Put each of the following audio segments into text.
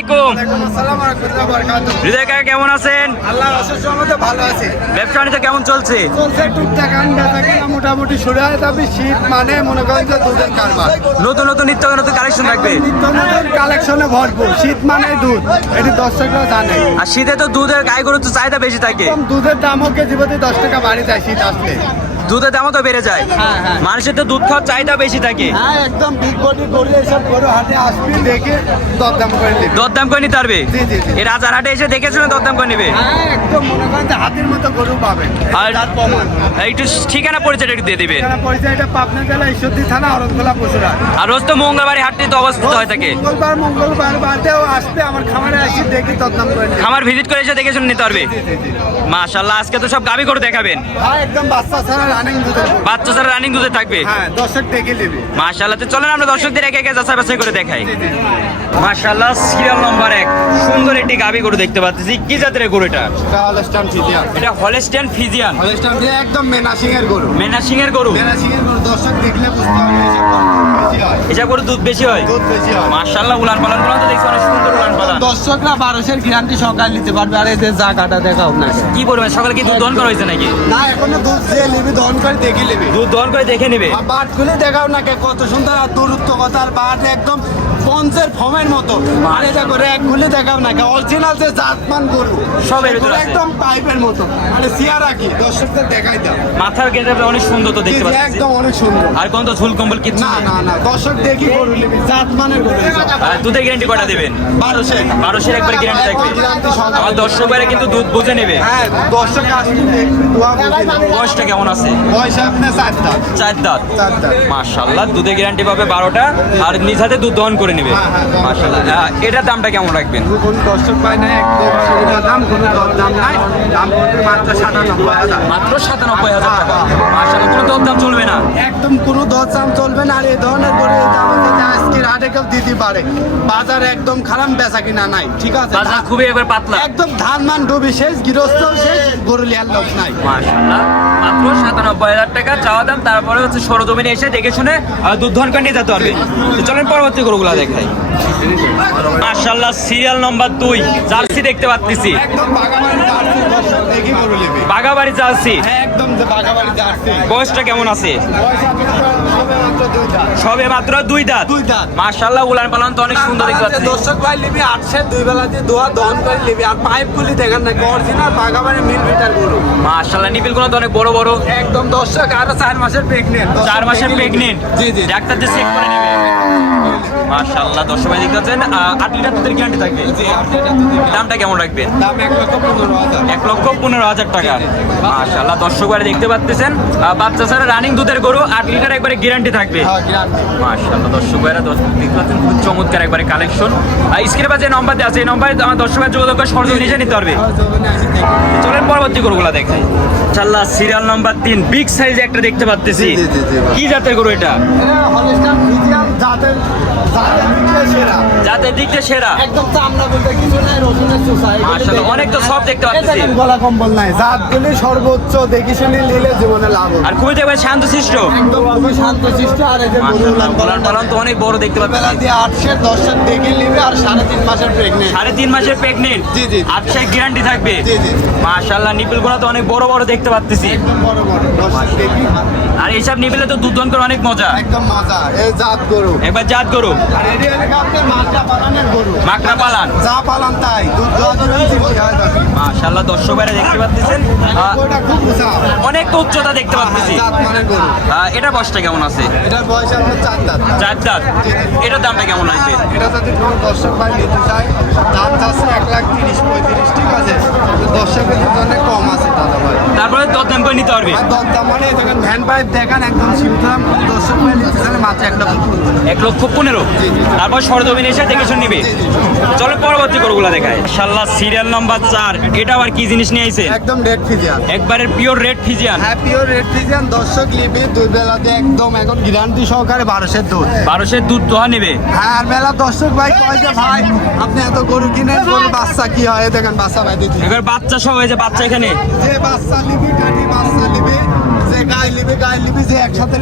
আলাইকুম। হৃদয় কাকা কেমন আছেন? আল্লাহর অশেষ রহমতে ভালো আছে। ব্যবসা বাণিজ্য কেমন চলছে? চলছে টুকটাক মোটামুটি শুরু হয়, তবে শীত মানে মনে করেন যে দুধের কারবার। নতুন নতুন নিত্য নতুন কালেকশন থাকবে। নিত্য নতুন কালেকশনে ভরপুর। শীত মানে দুধ, এটি দর্শকরা জানে। আর শীতে তো দুধের গাই গরুর তো চাহিদা বেশি থাকে। দুধের দামও কেজি প্রতি 10 টাকা বাড়ি যায় শীত আসলে। দুধের দামও তো বেড়ে যায়। হ্যাঁ, হ্যাঁ। মানুষের তো দুধ খাওয়ার চাহিদা বেশি থাকে। হ্যাঁ, একদম বিগ বডি গরু এসব গরু হাটে আসবি দেখে দরদাম করে নেবে। দরদাম করে নিতে পারবে। জি, জি, জি। এই রাজার হাটে এসে দেখে শুনে দরদাম করে নেবে। হ্যাঁ, একদম মনে করেন যে হাতির মতো গরু পাবেন। আর তার প্রমাণ। একটু ঠিকানা পরিচয়টা একটু দিয়ে দিবেন। এখানে পরিচয়টা পাবনা জেলা ঈশ্বরদী থানা অরণখোলা পশুরহাট। আর রোজ তো মঙ্গলবারে হাটটি তো অবস্থিত হয়ে থাকে। মঙ্গলবার বাদেও আসবে আমার খামারে আসি দেখি দরদাম করে নেবে। খামার ভিজিট করে এসে দেখে শুনে নিতে পারবে। মাশাআল্লাহ, আজকে তো সব গাবি গরু দেখাবেন। হ্যাঁ, একদম বাচ্চা ছাড়া রানিং দুধের গরু। বাচ্চা ছাড়া রানিং দুধে থাকবে। হ্যাঁ, দর্শক দেখে নেবে। মাশাআল্লাহ, তো চলেন আমরা দর্শকদের একে একে যাচাই বাছাই করে দেখাই। মাশাআল্লাহ, সিরিয়াল নম্বর 1 সুন্দর একটি গাবি গরু দেখতে পাচ্ছি। কি জাতের গরু এটা? এটা হলস্টাইন ফ্রিজিয়ান। এটা হলস্টাইন ফ্রিজিয়ান। হলস্টাইন দিয়ে একদম মেনাসিং এর গরু। মেনাসিং এর গরু। মেনাসিং এর গরু দর্শক দেখলে বুঝতে পারবে এসব গরু বেশি হয়। এটা গরু দুধ বেশি হয়। দুধ বেশি হয়। মাশাআল্লাহ, উলান পালান গুলো তো দেখছি অনেক সুন্দর উলান পালান। দর্শকরা 1200 এর গ্যারান্টি সকাল নিতে পারবে। আর এই যে জায়গাটা দেখাও না। কি বলবেন, সকালে কি দুধ দহন করা হয়েছে নাকি? না, এখনো দুধ যে নিবি দহন করে দেখে নেবে। দুধ দহন করে দেখে নেবে। বাট খুলে দেখাও না কে কত সুন্দর আর দূরত্ব কথা। আর বাট একদম পঞ্চের ফমের মতো। আর এটা করে এক খুলে দেখাও না কে অরিজিনাল যে জাতমান গরু সব এর ভিতরে আছে। একদম পাইপের মতো। মানে সিয়ারা কি দর্শকদের দেখাই দাও। মাথার গেটটা অনেক সুন্দর তো দেখতে জি, জি, পাচ্ছি। একদম অনেক সুন্দর। আর কোন তো ঝুল কম্বল কিছু না নেই। না না, দর্শক দেখি গরু নিবি জাতমানের গরু। আর দুধের গ্যারান্টি কটা দেবেন? 1200 একবার গ্যারান্টি থাকবে। আমার দর্শক ভাইরা কিন্তু দুধ বুঝে নেবে। হ্যাঁ, দর্শক আসলে দোয়া বুঝে নেবে। বয়সটা কেমন আছে? বয়স আপনার 4 দাঁত। 4 দাঁত। 4 দাঁত। মাশাআল্লাহ, দুধের গ্যারান্টি পাবে 12টা আর নিজ হাতে দুধ দহন করে নেবে। হ্যাঁ, হ্যাঁ, মাশাআল্লাহ, এটার দামটা কেমন রাখবেন? কোন দর্শক পায় না, একদম সুবিধা দাম, কোনো দাম নাই। দাম করবে মাত্র 97,000। মাত্র 97,000 টাকা। মাশাআল্লাহ, কোনো দরদাম চলবে না। একদম কোনো দরদাম চলবে না। আর এই ধরনের করে এই দামে যদি আজকের হাটে কেউ দিতে পারে, বাজার একদম খারাপ বেচা কিনা নাই। ঠিক আছে, বাজার খুবই একবার পাতলা। একদম ধান মান ডুবি শেষ, গৃহস্থ শেষ, গরু লিয়ার লোক নাই। মাশাআল্লাহ, মাত্র 97,000 টাকা চাওয়া দাম। তারপরে হচ্ছে সরজমিনে এসে দেখে শুনে দুধ দহন করে নিয়ে যেতে পারবে। তো চলেন পরবর্তী গরুগুলা দেখাই। মাশাআল্লাহ, সিরিয়াল নম্বর 2 জার্সি দেখতে পাচ্ছি। একদম বাগাবাড়ি জার্সি, দর্শক দেখি গরু নেবে। বাগাবাড়ি জার্সি। হ্যাঁ, একদম যে বাগাবাড়ি জার্সি। বয়সটা কেমন আছে? বয়স আপনার মাত্র 2 দাঁত। সবে মাত্র 2 দাঁত। 2 দাঁত। মাশাআল্লাহ, উলান পালান তো অনেক সুন্দর দেখতে পাচ্ছি। দর্শক ভাই নিবি 800 2 বেলা দিয়ে দোয়া দহন করে নিবি। আর পাইপ গুলি দেখেন না, অরিজিনাল বাগাবাড়ি মিল মিটার গরু। মাশাআল্লাহ, নিপিল গুলো তো অনেক বড় বড়। একদম দর্শক আরো 4 মাসের প্রেগনেন্ট। 4 মাসের প্রেগনেন্ট। জি জি। ডাক্তার যে চেক করে নেবে। মাশাআল্লাহ, দর্শক ভাই দেখতে পাচ্ছেন 8 লিটার দুধের গ্যারান্টি থাকবে। জি, আপনি এটা তো দেখেন। দামটা কেমন রাখবেন? দাম 1,15,000। 1,15,000 টাকা। মাশাআল্লাহ, দর্শক ভাই দেখতে পাচ্ছেন বাচ্চা ছাড়া রানিং দুধের গরু 8 লিটার একবারে গ্যারান্টি থাকবে। হ্যাঁ, গ্যারান্টি। মাশাআল্লাহ, দর্শক ভাইরা দেখতে পাচ্ছেন খুব চমৎকার একবারে কালেকশন। স্ক্রিনে পাশে নাম্বার দেওয়া আছে, এই নম্বরে আমার দর্শক ভাই যোগাযোগ করে সরজমিনে এসে নিতে পারবে। চলেন পরবর্তী গরুগুলা দেখাই। মাশাআল্লাহ, সিরিয়াল নাম্বার 3 বিগ সাইজে একটা দেখতে পাচ্ছি। জি, জি, জি, ভাই। কি জাতের গরু এটা? এটা হলস্টাইন ফ্রিজিয়ান জাতের দিকে সেরা। জাতের দিক দিয়ে সেরা। একদম চামড়া বলতে কিছু নাই, রসুনের চোষা। মাশাআল্লাহ, অনেক তো সব দেখতে এই পাচ্ছি। দেখেন গলা কম্বল নাই। জাতগুলি সর্বোচ্চ দেখি শুনে নিলে জীবনে লাভ হবে। আর খুবই দেখবেন শান্তশিষ্ট। একদম খুবই শান্তশিষ্ট। আর এই যে গরু মাশাআল্লাহ, উলান উলান পালান তো অনেক বড় দেখতে বেলা পাচ্ছি। দিয়ে 800 10 দেখে নিবে। আর 3.5 মাসের প্রেগনেন্ট। 3.5 মাসের প্রেগনেন্ট। জি, জি। 800 গ্যারান্টি থাকবে। জি, জি। মাশাআল্লাহ, নিপিল গুলো তো অনেক বড় বড় দেখতে পাচ্ছি। একদম বড় বড় দর্শক দেখি। আর এইসব নিপিলে তো দুধ দহন করে অনেক মজা। একদম মজা। এই জাত গরু। একবার জাত গরু আর এটি হলো আপনার মাঠটা পালানের গরু। মাকড়া পালান। যা পালান তাই দুধ দোয়া দিবেন চিমটি হয় যাবে। মাশাআল্লাহ, দর্শক ভাইরা দেখতে পাচ্ছেন গরুটা খুব উঁচা। অনেক তো উচ্চতা দেখতে পাচ্ছি। জাত মানের গরু। এটা বয়সটা কেমন আছে? এটার বয়স আপনার 4 দাঁত। 4 দাঁত। এটার দামটা কেমন আসবে? এটা যদি কোনো দর্শক ভাই নিতে চায়, দাম চাচ্ছে 1,30,000 35। ঠিক আছে, দর্শকের জন্য কম আছে দাদা ভাই। তারপরে দরদাম করে নিতে পারবে। আর দরদাম মানে দেখেন ভ্যান পাইপ দেখেন একদম সিমথাম। দর্শক ভাই নিতে চাইলে মাত্র 1,15,000। 1,15,000। জি, জি। তারপর সরজমিনে এসে দেখে শুনে নিবে। জি, জি। চলো পরবর্তী গরুগুলা দেখায়। মাশাআল্লাহ, সিরিয়াল নাম্বার 4 এটা আবার কি জিনিস নিয়ে আইছে? একদম রেড ফিজিয়ান। একবারে পিওর রেড ফিজিয়ান। হ্যাঁ, পিওর রেড ফিজিয়ান। দর্শক লিবি 2 বেলাতে একদম এখন গ্যারান্টি সহকারে 1200 দুধ। 1200 দুধ দোয়া নেবে। হ্যাঁ, আর মেলা দর্শক ভাই কয় যে ভাই আপনি এত গরু কিনেন, গরু বাচ্চা কি হয়? এই দেখেন বাচ্চা ভাই দিচ্ছি। এবার বাচ্চা সহ হয়েছে, বাচ্চা এখানে যে বাচ্চা লিবি কাটি বাচ্চা লিবি, যে গায়ে লিবি যে একসাথে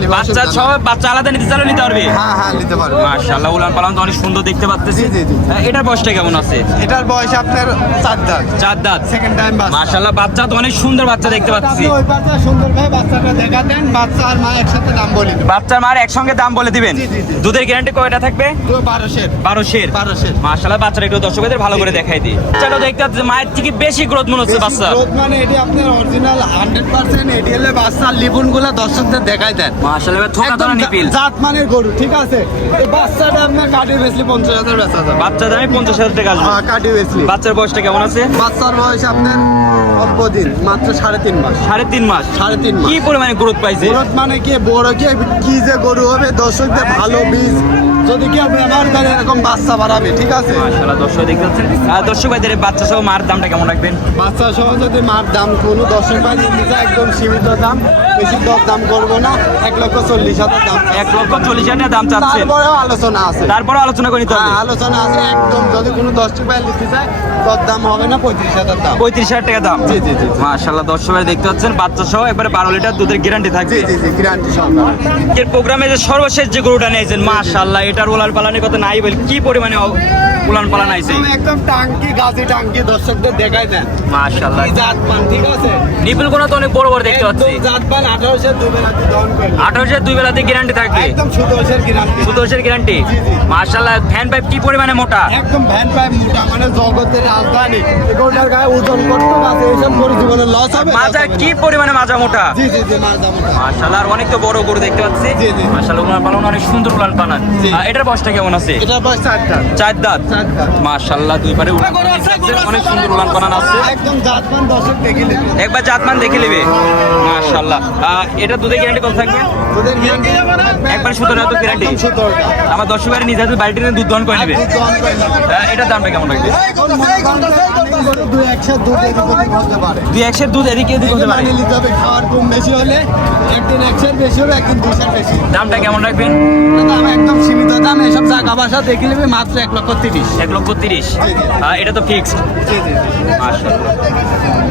নিবে বাচ্চা সব বাচ্চা আলাদা নিতে চাইলে নিতে পারবে। হ্যাঁ নিতে পারবে। মাশাআল্লাহ উলান পালান তো অনেক সুন্দর দেখতে পাচ্তেছি। জি, জি। এটার বয়সটা কেমন আছে? এটার বয়স আপনার 4 দাঁত। 4 দাঁত। সেকেন্ড টাইম বাচ্চা। মাশাআল্লাহ বাচ্চা তো অনেক সুন্দর বাচ্চা দেখতে পাচ্ছি। আপনি ওই বাচ্চা সুন্দর ভাই বাচ্চাটা দেখা দেন, বাচ্চা আর মা একসাথে দাম বলে দিবেন। বাচ্চার মার একসঙ্গে দাম বলে দিবেন। জি, জি, জি। দুধের গ্যারান্টি কয়টা থাকবে? 12 মাশাআল্লাহ বাচ্চাটা একটু দর্শকদের ভালো করে দেখাই দিই। বাচ্চাটা দেখতে পাচ্ছি মায়ের থেকে বেশি গ্রোথ মনে হচ্ছে বাচ্চা। গ্রোথ মানে এটি আপনার অরিজিনাল 100% এডিএল এর বাচ্চা লিবুনগুলো দর্শকদের দেখাই দেন। মাশাআল্লাহ এবার থোকা ধরা নিপিল। জাত মানের গরু ঠিক আছে। এই বাচ্চাটা আপনার কাটি বেচলি 50,000 বেচা যাবে। বাচ্চা দামে 50,000 টাকা আসবে। হ্যাঁ কাটি বেচলি। বাচ্চার বয়সটা কেমন আছে? বাচ্চার বয়স আপনার অল্প দিন, মাত্র 3.5 মাস। 3.5 মাস। 3.5 মাস। কি পরিমাণে গ্রোথ পাইছে? গ্রোথ মানে কি বড় কি যে গরু হবে দর্শকদের ভালো বীজ যদি কেউ ব্যবহার করে এরকম বাচ্চা বাড়াবে ঠিক আছে। মাশাআল্লাহ দর্শক দেখতে পাচ্ছেন। দর্শক ভাইদের বাচ্চা সহ মার দামটা কেমন রাখবেন? বাচ্চা সহ যদি মার দাম কোনো দর্শক ভাই নিতে চায় একদম সীমিত দাম, বেশি দাম করবো না, 1,40,000 দাম। 1,40,000 টাকা দাম চাচ্ছেন। তারপরেও আলোচনা আছে। তারপরে আলোচনা করে নিতে হবে। হ্যাঁ আলোচনা আছে একদম, যদি কোনো দর্শক ভাই নিতে চায় তোর দাম হবে না 35,000 দাম। 35,000 টাকা দাম। জি, জি, জি, জি। মাশাআল্লাহ দর্শক ভাই দেখতে পাচ্ছেন বাচ্চা সহ একবারে 12 লিটার দুধের গ্যারান্টি থাকবে। জি গ্যারান্টি সহকারে। এর প্রোগ্রামে যে সর্বশেষ যে গরুটা নিয়েছেন মাশাআল্লাহ এটার উলান পালানের কথা নাই বল, কি পরিমাণে উলান পালান আইছে। একদম টাঙ্কি গাছি টাঙ্কি দর্শকদের দেখাই দেন। মাশাআল্লাহ এই জাত মান ঠিক আছে। নিপিল কোনা তো অনেক বড় বড় দেখতে পাচ্ছি। একদম জাত মান 18,000 দুই বেলা দহন করে। 18,000 দুই বেলাতে গ্যারান্টি থাকবে। একদম 17,000 গ্যারান্টি। 17,000 গ্যারান্টি। জি, জি। মাশাআল্লাহ ফ্যান পাইপ কি পরিমাণে মোটা। একদম ভ্যান পাইপ মোটা মানে জগতের রাজধানী। এগুলোর গায়ে ওজন করতে আছে এইসব করে জীবনে লস হবে। মাজা কি পরিমাণে মাজা মোটা। জি মাজা মোটা। মাশাআল্লাহ আর অনেক তো বড় গরু দেখতে পাচ্ছি। জি, জি। মাশাআল্লাহ উলান পালান অনেক সুন্দর উলান পালান। জি। এটার বয়সটা কেমন আছে? এটার বয়স 4 দাঁত। 4 দাঁত। 4 দাঁত। মাশাআল্লাহ দুই পারে উলান পালান অনেক সুন্দর উলান পালান আছে। একদম জাত মান দর্শক দেখে নেবে। একবার জাতমান দেখে নেবে। মাশাআল্লাহ এটা দুধের গ্যারান্টি কত থাকবে? তোদের গ্যারান্টি একবার 17 তো গ্যারান্টি। 17 টা। আমার দর্শকের নিজে হাতে বাড়িতে নিয়ে দুধ দহন করে নেবে। দুধ দহন করে নেবে। এটার দামটা কেমন রাখবে? এখন মনে করেন যে দুই একশো দুধ এদিক ওদিক হতে পারে। 2 দুধ এদিকে এদিকে হতে পারে। মানে নিতে হবে, খাওয়ার কম বেশি হলে একদিন 100 বেশি হবে, একদিন 200 বেশি। দামটা কেমন রাখবেন? দাম একদম সীমিত দাম, এসব জায়গা বাসা দেখে নেবে মাত্র 1,30,000। 1,30,000। এটা তো ফিক্সড। জি। মাশাআল্লাহ।